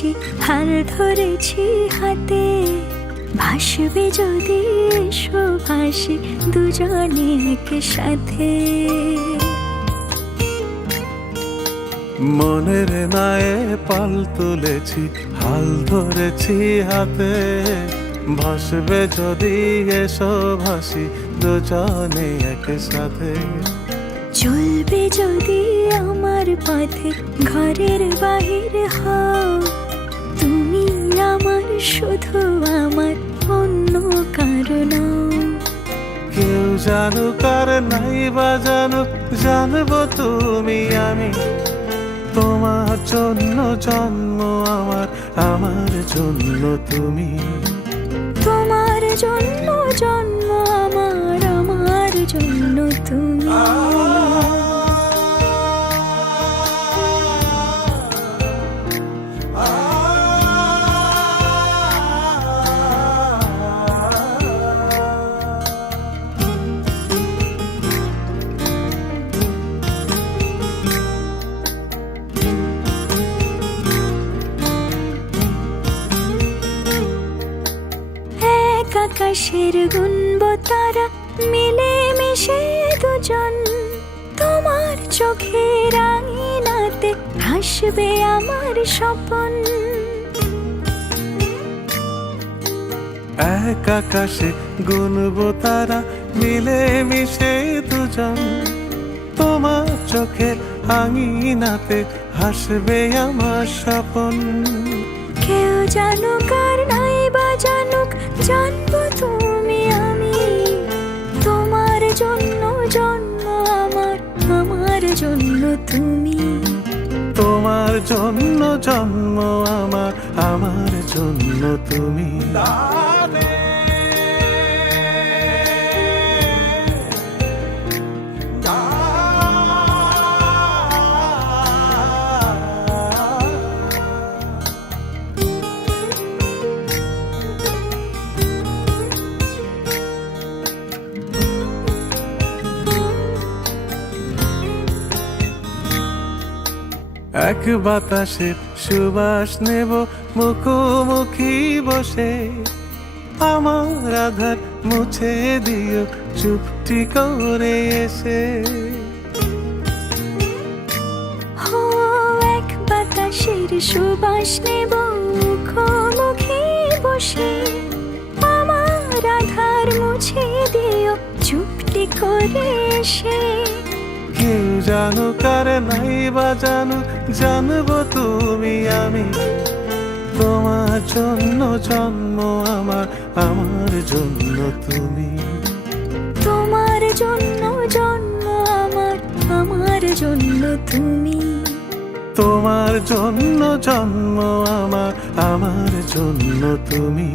ধরেছি, হাল ধরেছি হাতে, ভাসবে যদি এসো ভাসি দুজনে একসাথে। মনের নায়ে পাল তুলেছি, হাল ধরেছি হাতে, ভাসবে যদি এসো ভাসি দুজনে একসাথে। চলবে যদি আমার পথে ঘরের বাহির হও, তুমি আমার শুধু আমার, অন্য কারো নও। কেউ জানুক আর নাই বা জানুক, জানবো তুমি আমি, তোমার জন্য জন্ম আমার, আমার জন্য তুমি। তোমার জন্য জন্ম আমার, আমার জন্য তুমি। এক আকাশের গুনব তারা, মিলে মিশে দুজন, তোমার চোখের আঙিনাতে হাসবে আমার স্বপন। এক আকাশে গুনবো তারা, মিলে মিশে দুজন, তোমার চোখের আঙিনাতে হাসবে আমার স্বপন। কেউ জানুক আর নাই বা জানুক, জানবো তুমি আমি, তোমার জন্য জন্ম আমার, আমার জন্য তুমি। তোমার জন্য জন্ম আমার, আমার জন্য তুমি। এক বাতাসের সুবাস নেব মুখোমুখি বসে, আমার আধার মুছে দিও চুপটি করে এসে। হো এক বাতাসের সুবাস নেব মুখোমুখি বসে, আমার আধার মুছে দিও চুপটি করে এসে। কেউ জানুক আর নাই বা জানুক, জানবো তুমি আমি, তোমার জন্য জন্ম আমার, আমার জন্য তুমি। তোমার জন্য জন্ম আমার, আমার জন্য তুমি। তোমার জন্য জন্ম আমার, আমার জন্য তুমি।